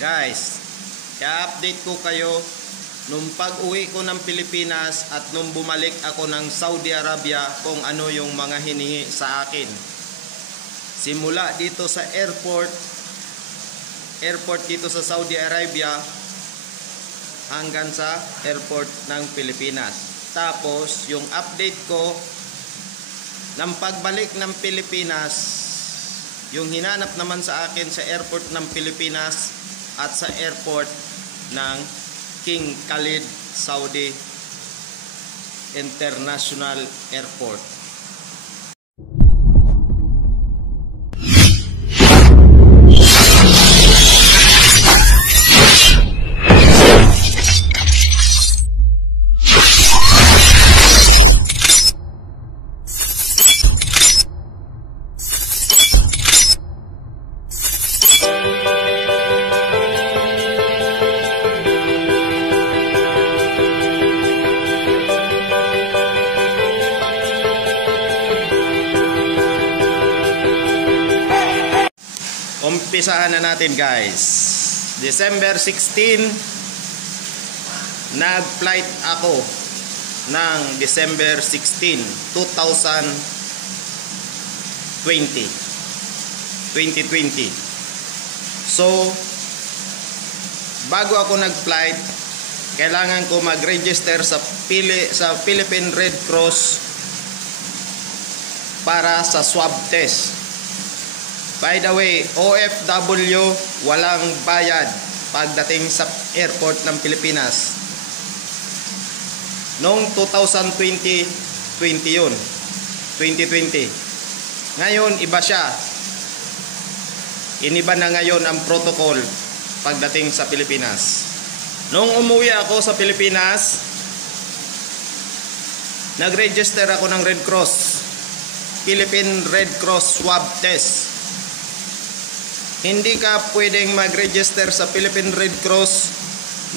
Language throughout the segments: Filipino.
Guys, i-update ko kayo nung pag-uwi ko ng Pilipinas at nung bumalik ako ng Saudi Arabia kung ano yung mga hinihingi sa akin. Simula dito sa airport dito sa Saudi Arabia hanggang sa airport ng Pilipinas. Tapos yung update ko ng pagbalik ng Pilipinas, yung hinanap naman sa akin sa airport ng Pilipinas at sa airport ng King Khalid Saudi International Airport. Umpisahan na natin guys. December 16 nag-flight ako ng December 16, 2020. So bago ako nag-flight, kailangan ko mag-register sa Philippine Red Cross para sa swab test. By the way, OFW walang bayad pagdating sa airport ng Pilipinas. Noong 2020 yun. 2020. Ngayon, iba siya. Iniba na ngayon ang protocol pagdating sa Pilipinas. Noong umuwi ako sa Pilipinas, nag-register ako ng Red Cross. Philippine Red Cross swab test. Hindi ka pwedeng mag-register sa Philippine Red Cross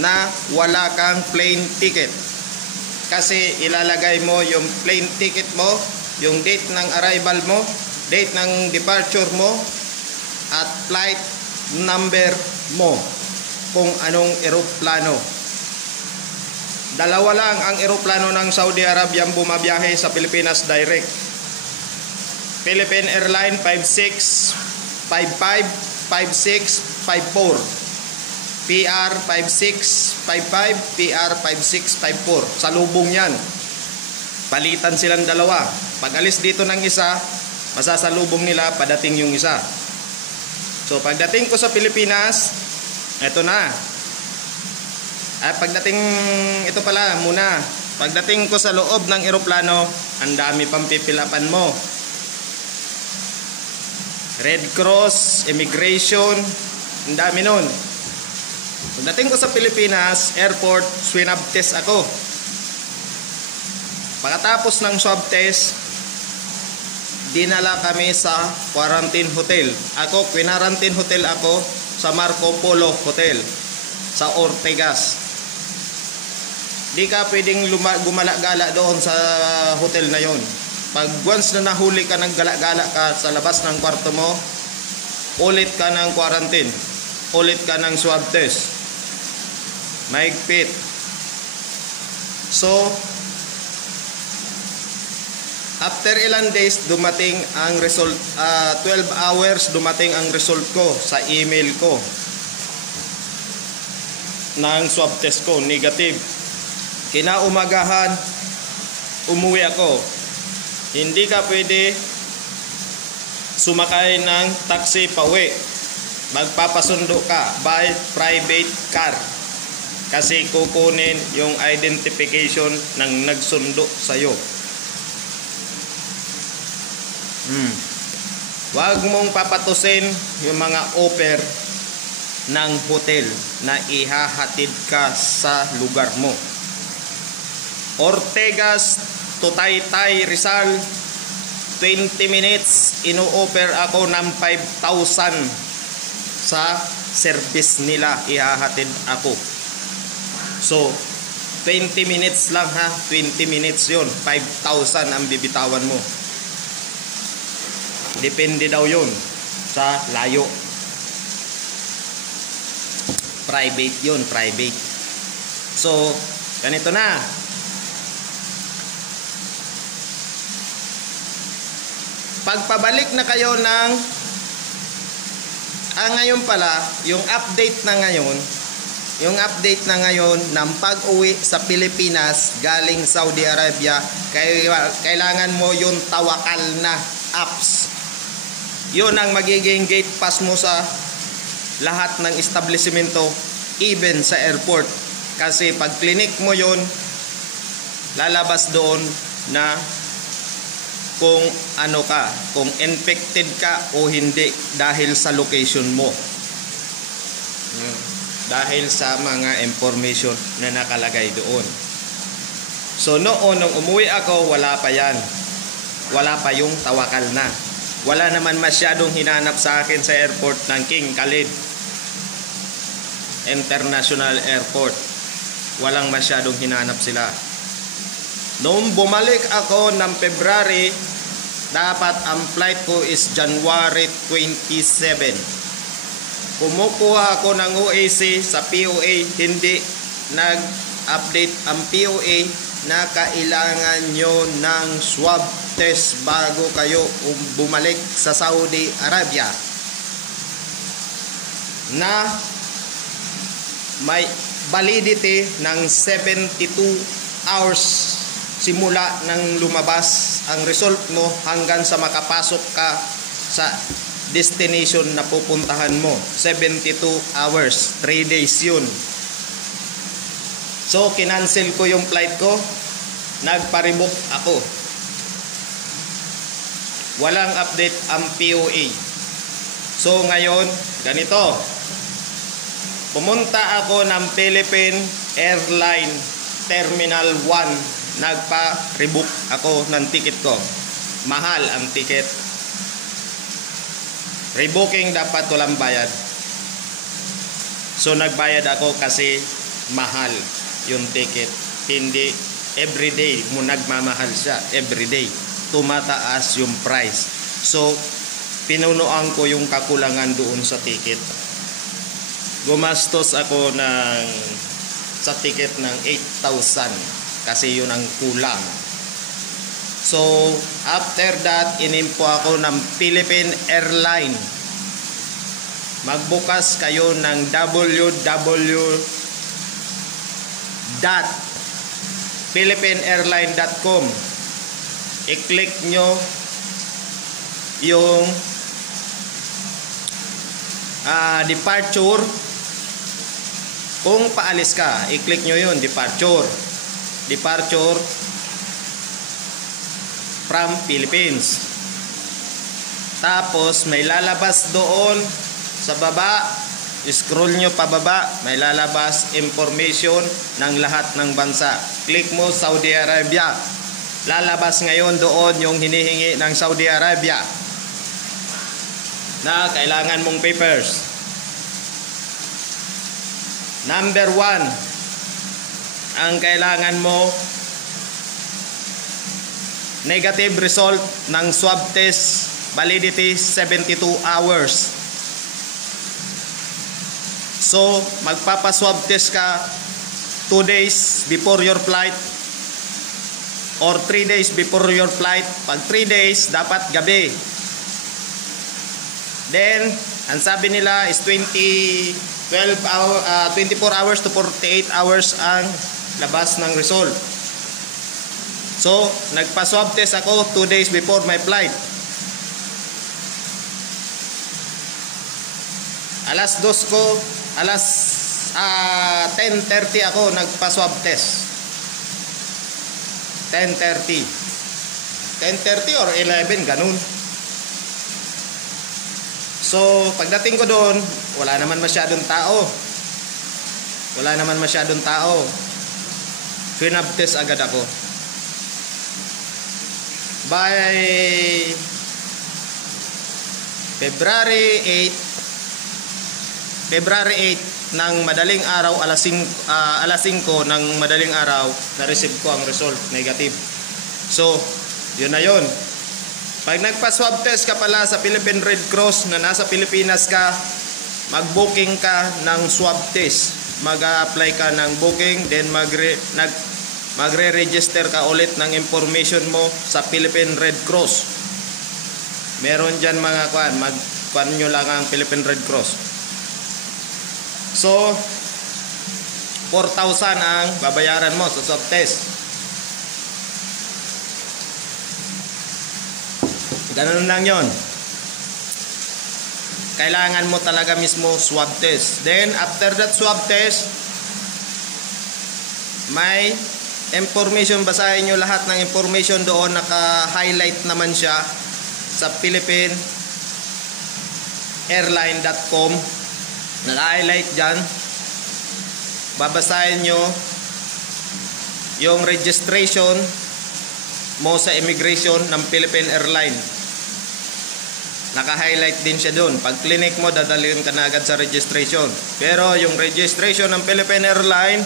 na wala kang plane ticket. Kasi ilalagay mo yung plane ticket mo, yung date ng arrival mo, date ng departure mo, at flight number mo kung anong eroplano. Dalawa lang ang eroplano ng Saudi Arabia bumabiyahe sa Pilipinas direct. Philippine Airline 5655 5654, PR 5655, PR 5654. Sa lubong yan. Palitan silang dalawa. Pag alis dito ng isa, masasalubong nila, padating yung isa. So pagdating ko sa Pilipinas, eto na. Pagdating ko sa loob ng eroplano, ang dami pang pipilapan mo. Red Cross, Immigration, ang dami nun. Pagdating ko sa Pilipinas, airport, swab test ako. Pagkatapos ng swab test, dinala kami sa quarantine hotel. Quarantine hotel ako sa Marco Polo Hotel sa Ortigas. Di ka pwedeng gumala-gala doon sa hotel na yon. Pag once na nahuli ka ng gala-gala ka sa labas ng kwarto mo, ulit ka ng quarantine, ulit ka ng swab test. Mahigpit. So, after ilang days, dumating ang result, 12 hours dumating ang result ko sa email ko ng swab test ko, negative. Kinaumagahan, umuwi ako. Hindi ka pwede sumakay ng taxi pauwi. Magpapasundo ka by private car. Kasi kukunin yung identification ng nagsundo sa'yo. Huwag mong papatusin yung mga offer ng hotel na ihahatid ka sa lugar mo. Ortigas to Taytay, Rizal, 20 minutes, ino-offer ako ng 5,000 sa service nila, ihahatid ako. So, 20 minutes lang ha, 20 minutes yun, 5,000 ang bibitawan mo. Depende daw yun sa layo. Private yun, private. So, ganito na. Pagpabalik na kayo ng ngayon pala, yung update na ngayon ng pag-uwi sa Pilipinas galing Saudi Arabia, kailangan mo yung Tawakal na apps. Yun ang magiging gate pass mo sa lahat ng establishmento, even sa airport. Kasi pag clinic mo yun, lalabas doon na kung ano ka, kung infected ka o hindi dahil sa location mo. Dahil sa mga information na nakalagay doon. So noon nung umuwi ako, wala pa yan. Wala pa yung Tawakal na. Wala naman masyadong hinanap sa akin sa airport ng King Khalid International Airport. Walang masyadong hinanap sila. Noong bumalik ako ng February, dapat ang flight ko is January 27. Kumukuha ako ng OAC sa POA, hindi nag-update ang POA na kailangan nyo ng swab test bago kayo bumalik sa Saudi Arabia, na may validity ng 72 hours simula nang lumabas ang result mo hanggang sa makapasok ka sa destination na pupuntahan mo. 72 hours, 3 days yun. So kinancel ko yung flight ko, nagpa-rebook ako. Walang update ang POA. So ngayon, ganito, pumunta ako ng Philippine Airline Terminal 1, nagpa-rebook ako ng ticket ko. Mahal ang ticket. Rebooking dapat walang bayad. So nagbayad ako kasi mahal yung ticket. Hindi everyday mo nagmamahal siya. Everyday tumataas yung price. So pinunuan ko yung kakulangan doon sa ticket. Gumastos ako sa ticket ng 8,000 kasi yun ang kulang. So, after that, inimpo ako ng Philippine Airline. Magbukas kayo ng www.philippineairline.com. I-click nyo yung departure. Kung paalis ka, i-click nyo yun, departure from Philippines. Tapos may lalabas doon sa baba, scroll nyo pababa, may lalabas information ng lahat ng bansa. Click mo Saudi Arabia. Lalabas ngayon doon yung hinihingi ng Saudi Arabia na kailangan mong papers. Number 1, ang kailangan mo, negative result ng swab test, validity 72 hours. So magpapaswab test ka 2 days before your flight or 3 days before your flight. Pag 3 days, dapat gabi. Then ang sabi nila is 24 hours to 48 hours ang labas ng result. So, nagpa-swab test ako 2 days before my flight. Alas 10:30 ako nagpa-swab test. 10:30 or 11, ganun. So, pagdating ko doon, wala naman masyadong tao. Swab test agad ako. By February 8 ng madaling araw, alas 5 ng madaling araw, na-receive ko ang result, negative. So, yun na yun. Pag nagpa-swab test ka pala sa Philippine Red Cross na nasa Pilipinas ka, mag-booking ka ng swab test. Mag-a-apply ka ng booking, then magre-register ka ulit ng information mo sa Philippine Red Cross. Meron dyan mga mag-kuan nyo lang ang Philippine Red Cross. So 4,000 ang babayaran mo sa swab test. Ganun lang yon. Kailangan mo talaga mismo swab test. Then after that swab test, may information, basahin nyo lahat ng information doon, naka-highlight naman siya sa philippine-airline.com. Naka-highlight dyan. Babasahin nyo yung registration mo sa immigration ng Philippine Airline. Naka-highlight din siya doon. Pag clinic mo, dadalhin ka na agad sa registration. Pero yung registration ng Philippine Airline,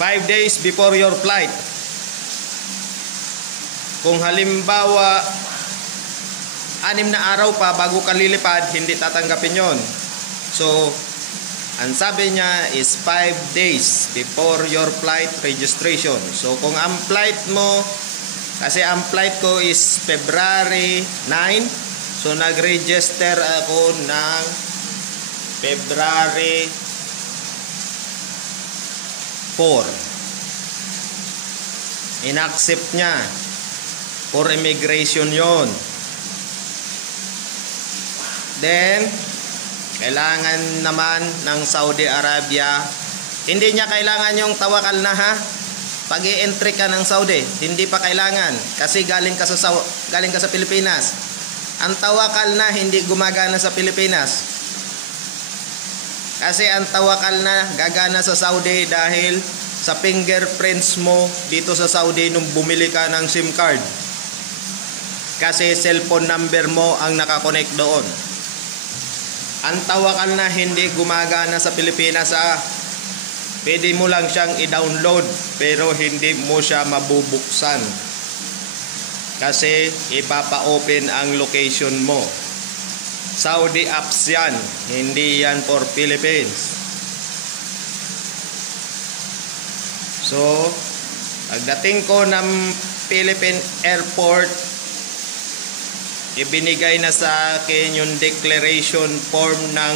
5 days before your flight. Kung halimbawa 6 na araw pa bago ka lilipad, hindi tatanggapin yon. So ang sabi niya is 5 days before your flight registration. So kung ang flight mo, kasi ang flight ko is February 9, so nag-register ako ng February 4. In-accept niya for immigration yon. Then kailangan naman ng Saudi Arabia, hindi niya kailangan yung tawakal na ha. Pag i-entry ka ng Saudi, hindi pa kailangan kasi galing ka sa Pilipinas. Ang tawakal na hindi gumagana sa Pilipinas. Kasi ang tawakal na gagana sa Saudi dahil sa fingerprints mo dito sa Saudi nung bumili ka ng SIM card. Kasi cellphone number mo ang nakakonect doon. Ang tawakal na hindi gumagana sa Pilipinas pwede mo lang siyang i-download pero hindi mo siya mabubuksan. Kasi ipapa-open ang location mo. Saudi apps yan, hindi yan for Philippines. So, pagdating ko ng Philippine Airport, ibinigay na sa akin yung declaration form ng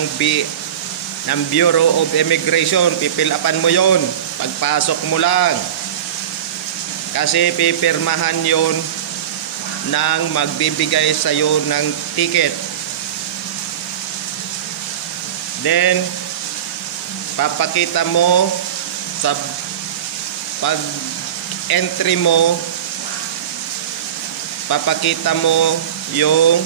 Bureau of Immigration. Pipilapan mo yon pagpasok mo lang. Kasi pipirmahan yon ng magbibigay sa'yo ng ticket. Then, papakita mo sa pag-entry mo, papakita mo yung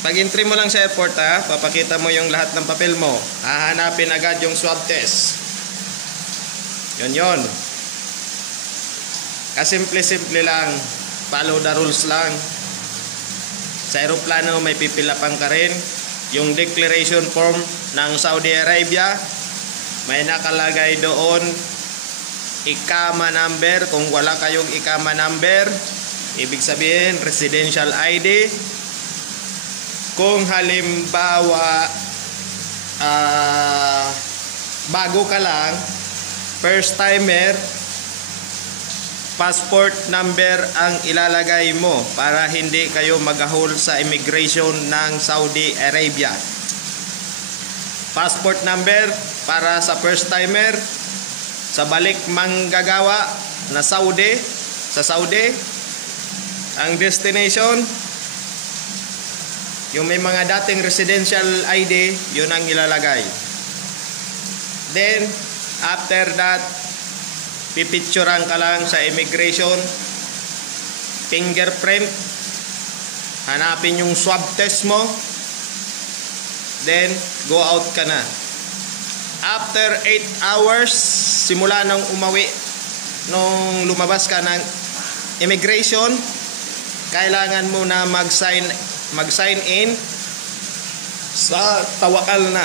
pag-entry mo lang sa airport papakita mo yung lahat ng papel mo. Hahanapin agad yung swab test. Yon. Kasimple-simple lang. Follow the rules lang. Sa aeroplano may pipilapan ka rin. Yung declaration form ng Saudi Arabia, may nakalagay doon ikama number. Kung wala kayong ikama number, ibig sabihin residential ID. Kung halimbawa bago ka lang, first timer, passport number ang ilalagay mo para hindi kayo magahol sa immigration ng Saudi Arabia. Passport number para sa first timer, sa balik manggagawa na sa Saudi, ang destination, yung may mga dating residential ID, yun ang ilalagay. Then, after that, pipicturan ka lang sa immigration, fingerprint, hanapin yung swab test mo, then, go out ka na. After 8 hours, simula nung nung lumabas ka ng immigration, kailangan mo na mag-sign in sa tawakal na.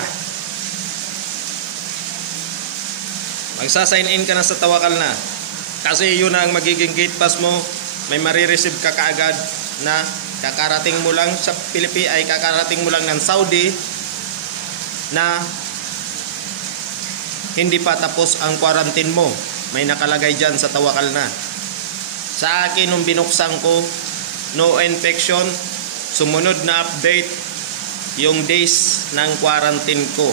Magsa-sign in ka na sa tawakal na. Kasi yun ang magiging gate pass mo. May marireceive ka kaagad na kakarating mo lang sa Pilipinas, ay kakarating mo lang ng Saudi na hindi pa tapos ang quarantine mo. May nakalagay dyan sa Tawakal na. Sa akin, nung binuksan ko, no infection, sumunod na update, yung days ng quarantine ko.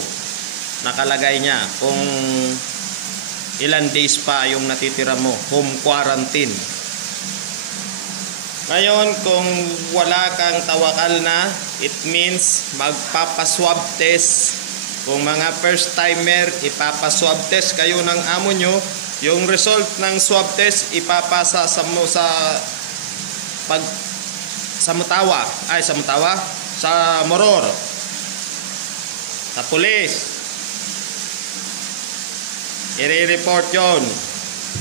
Nakalagay niya kung ilan days pa yung natitira mo, home quarantine. Ngayon, kung wala kang Tawakal na, it means magpapaswab test. Kung mga first timer, ipapaswab test kayo ng amo nyo. Yung result ng swab test ipapasa sa Moror, sa pulis. I-report yon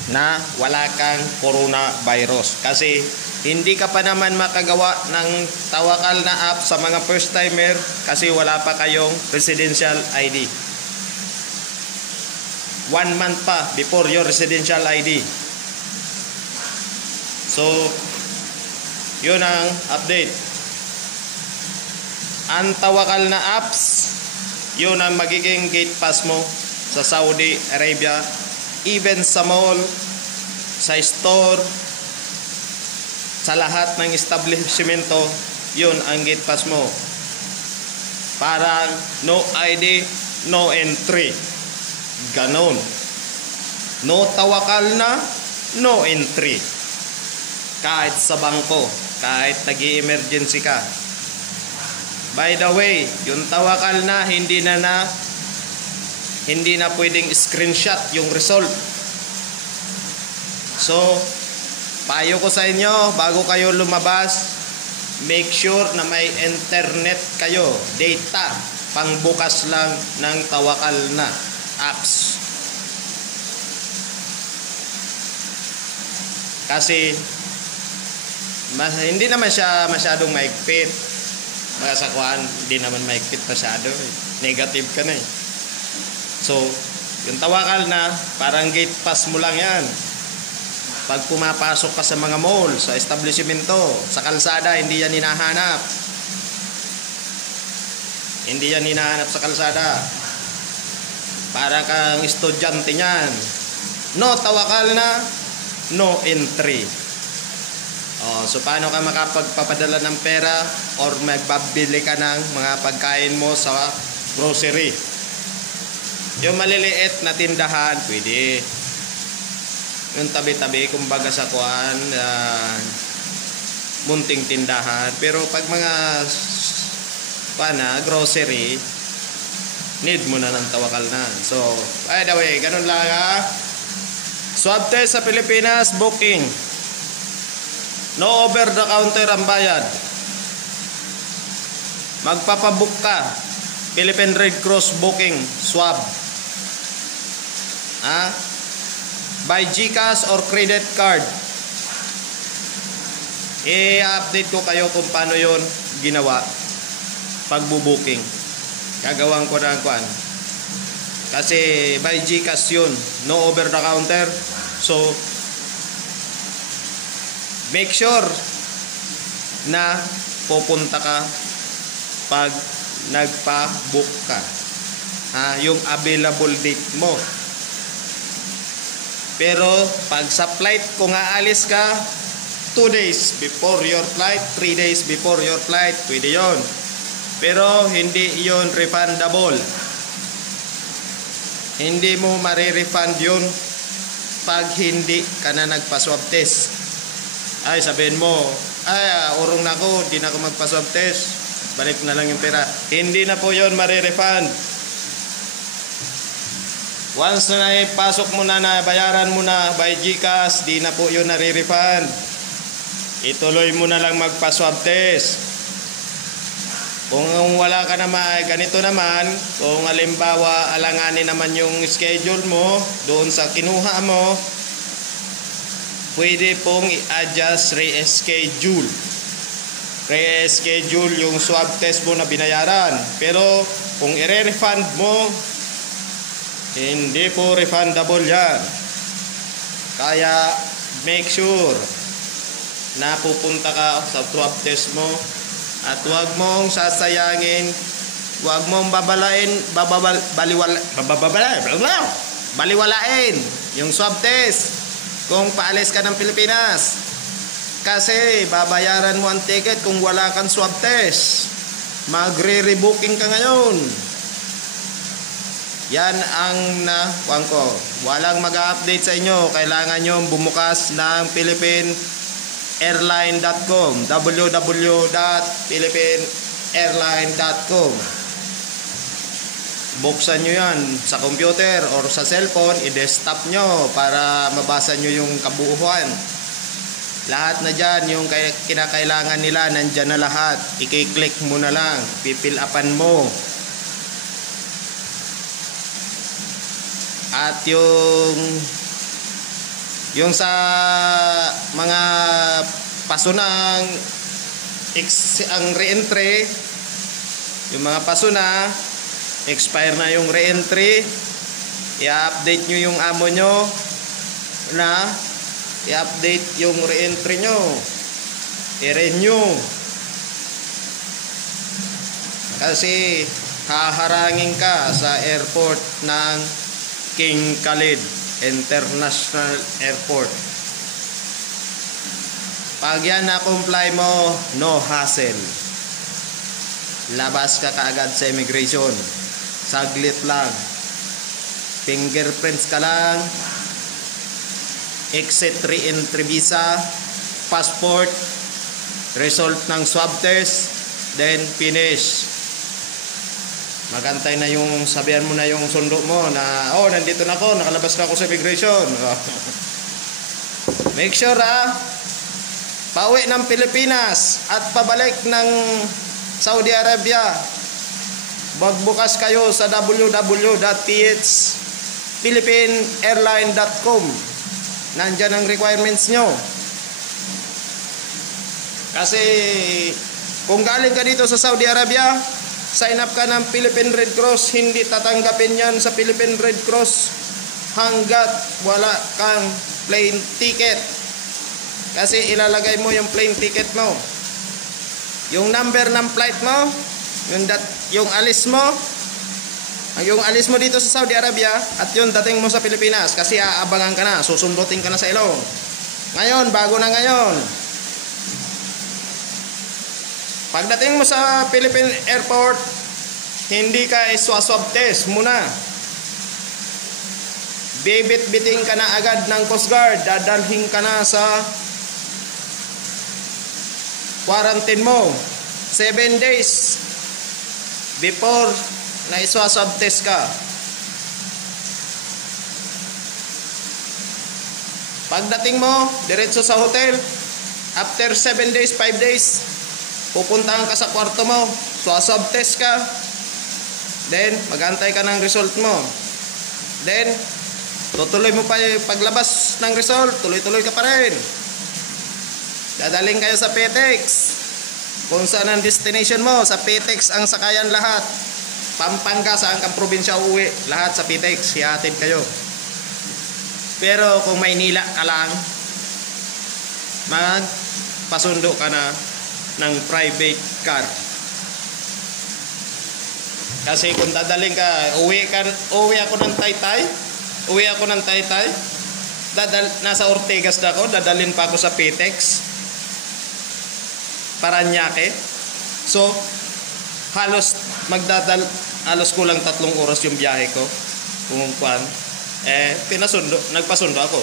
na wala kang coronavirus kasi hindi ka pa naman makagawa ng Tawakal na app sa mga first timer kasi wala pa kayong residential ID. 1 month pa before your residential ID. So, yun ang update. Ang Tawakal na apps, yun ang magiging gate pass mo sa Saudi Arabia, even sa mall, sa store, sa lahat ng establishmento, yun ang gate pass mo. Parang no ID, no entry. Ganon. No Tawakal na, no entry. Kahit sa bangko, kahit nag-i-emergency ka. By the way, yung Tawakal na hindi na pwedeng screenshot yung result. So, payo ko sa inyo, bago kayo lumabas, make sure na may internet kayo, data, pangbukas lang ng Tawakal na apps. Kasi hindi naman siya masyadong maigpit. Mga sakuan, hindi naman maigpit masyado. Negative ka na eh. So, yung Tawakal na, parang gate pass mo lang yan. Pag pumapasok ka sa mga mall, sa establishmento, sa kalsada, hindi yan hinahanap. Hindi yan hinahanap sa kalsada. Para kang estudyante niyan. No Tawakal na, no entry. So paano ka makapagpapadala ng pera or magbabili ka ng mga pagkain mo sa grocery? Yung maliliit na tindahan, pwede. Yung tabi-tabi, kumbaga sa kuan, munting tindahan. Pero pag mga grocery, need mo na ng Tawakal na. So, by the way, ganun lang ha. Swab test sa Pilipinas, booking. No over the counter ang bayad. Magpapabook ka. Philippine Red Cross booking, swab. By GCash or credit card. I-update ko kayo kung paano yon ginawa pagbubuking. Gagawin ko na kuan. Kasi by GCash yun, no over the counter. So make sure na pupunta ka pag nagpa-book ka. Yung available date mo. Pero pag sa flight, kung aalis ka 2 days before your flight, 3 days before your flight, pwede yon. Pero hindi yon refundable. Hindi mo marirefund yun pag hindi ka na nagpa-swab test. Ay, sabihin mo, urong na ako, di na ako magpa-swab test, balik na lang yung pera. Hindi na po yon marirefund. Once na ipasok mo na, bayaran mo na by GCash, di na po yun narirefund. Ituloy mo na lang magpa-swab test. Kung wala ka naman, ganito naman, kung halimbawa alanganin naman yung schedule mo doon sa kinuha mo, pwede pong i-adjust, re-schedule. Re-schedule yung swab test mo na binayaran. Pero kung i-refund mo, hindi po refundable yan. Kaya make sure na pupunta ka sa swab test mo at huwag mong sasayangin, huwag mong baliwalain yung swab test kung paalis ka ng Pilipinas, kasi babayaran mo ang ticket kung wala kang swab test. Magre-rebooking ka ngayon. Yan ang nakuha ko. Walang mag-update sa inyo. Kailangan nyo bumukas ng philippineairline.com, www.philippineairline.com. Buksan nyo yan sa computer or sa cellphone, i-desktop nyo para mabasa nyo yung kabuuan. Lahat na dyan, yung kinakailangan nila, nandyan na lahat. I-click mo na lang, pipil-upan mo. At yung sa mga paso ng ang re-entry, yung mga paso na expire na yung re-entry, i-update nyo yung amo nyo na i-update yung re-entry nyo, i-renew, kasi haharangin ka sa airport ng King Khalid International Airport. Pag yan na-comply mo, no hassle, labas ka kaagad sa immigration. Saglit lang, fingerprints ka lang, exit re-entry visa, passport, result ng swab test, then finish. Magantay na yung, sabihan mo na yung sundo mo na, oh, nandito na ako, nakalabas na ako sa immigration. Make sure pauwi ng Pilipinas at pabalik ng Saudi Arabia, magbukas kayo sa www.philippineairline.com. Nandyan ang requirements nyo. Kasi kung galing ka dito sa Saudi Arabia, sign up ka ng Philippine Red Cross, hindi tatanggapin yan sa Philippine Red Cross hanggat wala kang plane ticket. Kasi ilalagay mo yung plane ticket mo, yung number ng flight mo, yung alis mo, yung alis mo dito sa Saudi Arabia, at yung dating mo sa Pilipinas. Kasi aabangan ka na, susundutin ka na sa ilong. Ngayon, bago na ngayon, pagdating mo sa Philippine Airport, hindi ka iswa-swab test muna. Bibit-biting ka na agad ng Coast Guard, dadalhin ka na sa quarantine mo 7 days before na iswa-swab test ka. Pagdating mo, diretso sa hotel. After 7 days, 5 days, pupuntahan ka sa kwarto mo, swab test ka, then magantay ka ng result mo, then tutuloy mo pa yung paglabas ng result, tuloy-tuloy ka pa rin. Dadaling kayo sa PTEX, kung saan ang destination mo. Sa PTEX ang sakayan lahat. Pampanga, saan kang probinsya uuwi, lahat sa PTEX, hihatid kayo. Pero kung Maynila ka lang, magpasundo ka na ng private car. Kasi kung dadaling ka, uwi ako ng Taytay, nasa Ortigas na ako, dadalhin pa ako sa PTEX, Paranaque. So halos kulang 3 oras yung biyahe ko. Kung nagpasundo ako,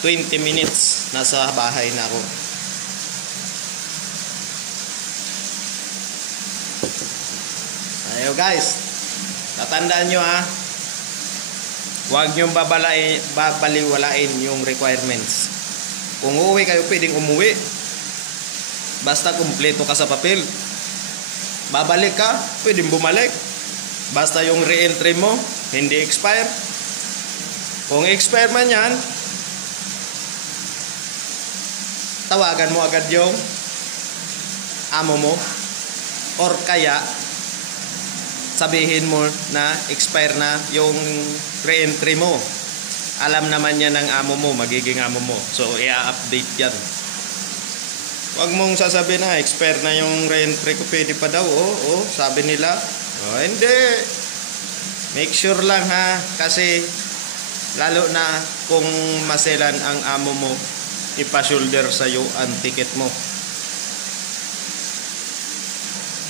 20 minutes nasa bahay na ako. Ayo guys, tatandaan nyo huwag nyo babaliwalain yung requirements. Kung uuwi kayo, pwedeng umuwi, basta kumpleto ka sa papel. Babalik ka, pwedeng bumalik, basta yung re-entry mo hindi expire. Kung expire man yan, tawagan mo agad yung amo mo, or kaya sabihin mo na expire na yung re-entry mo. Alam naman yan ng amo mo, magiging amo mo. So i-update yan. Huwag mong sasabihin na expire na yung re-entry ko, pwede pa daw. Sabi nila. Hindi. Make sure lang ha, kasi lalo na kung maselan ang amo mo, ipa-shoulder sa'yo ang ticket mo.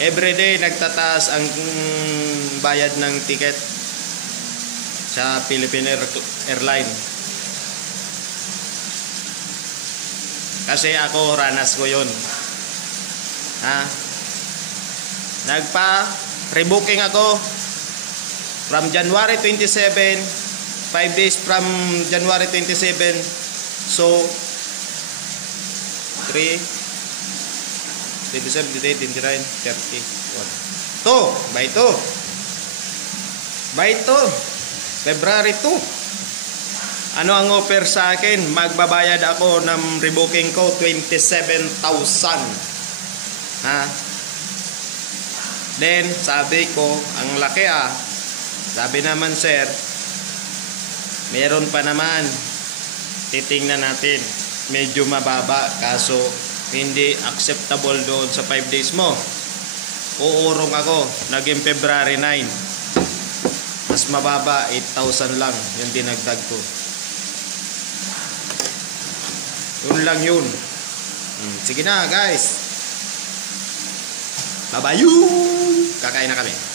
Everyday nagtataas ang bayad ng ticket sa Philippine Airline. Kasi ako, ranas ko yun. Nagpa-rebooking ako from January 27, 5 days from January 27. So, 3, 27, 28, 29, 30, 1. 2, by 2. By 2. February 2. Ano ang offer sa akin? Magbabayad ako ng rebooking ko 27,000. Then, sabi ko, ang laki Sabi naman, sir, meron pa naman. Titingnan natin. Medyo mababa, kaso hindi acceptable doon sa 5 days mo. Uurong ako. Naging February 9. Mas mababa, 8,000 lang yung dinagdag ko. Yun lang yun. Sige na, guys. Bye-bye. Kakain na kami.